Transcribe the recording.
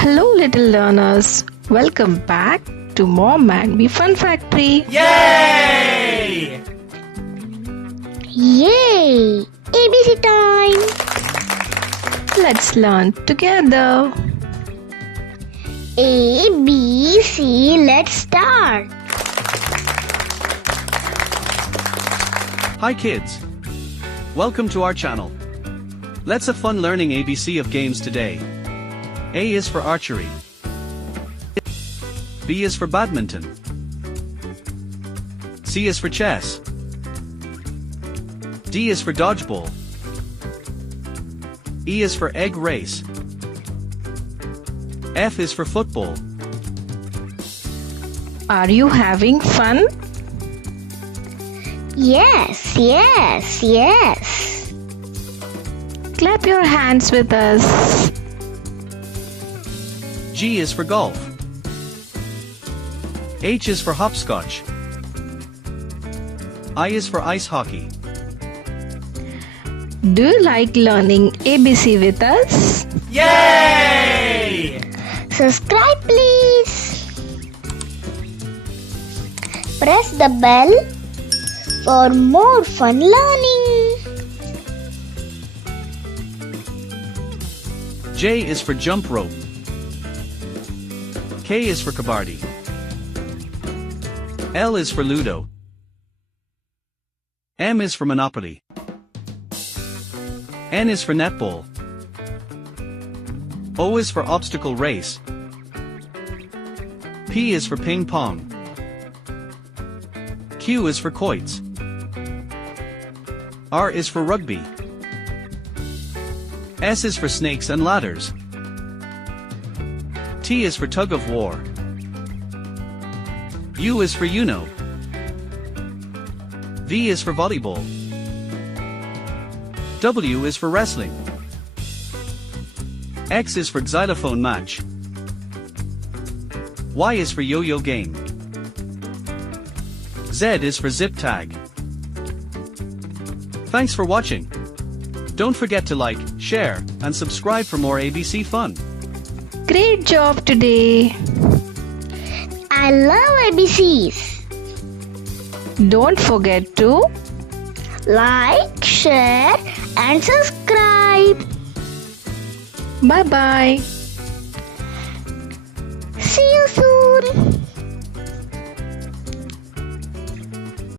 Hello, little learners. Welcome back to Mom and Me Fun Factory. Yay! Yay! ABC time! Let's learn together. A, B, C, let's start. Hi kids. Welcome to our channel. Let's have fun learning ABC of games today. A is for archery. B is for badminton. C is for chess. D is for dodgeball. E is for egg race. F is for football. Are you having fun? Yes, yes, yes. Clap your hands with us. G is for golf. H is for hopscotch. I is for ice hockey. Do you like learning ABC with us? Yay! Subscribe please. Press the bell for more fun learning. J is for jump rope. K is for kabaddi. L is for Ludo. M is for Monopoly. N is for netball. O is for obstacle race. P is for ping pong. Q is for quoits. R is for rugby. S is for snakes and ladders. T is for tug of war. U is for Uno. V is for volleyball. W is for wrestling. X is for xylophone match. Y is for yo-yo game. Z is for zip tag. Thanks for watching. Don't forget to like, share, and subscribe for more ABC fun. Great job today. I love ABCs. Don't forget to Like, share, and subscribe. bye-bye. See you soon.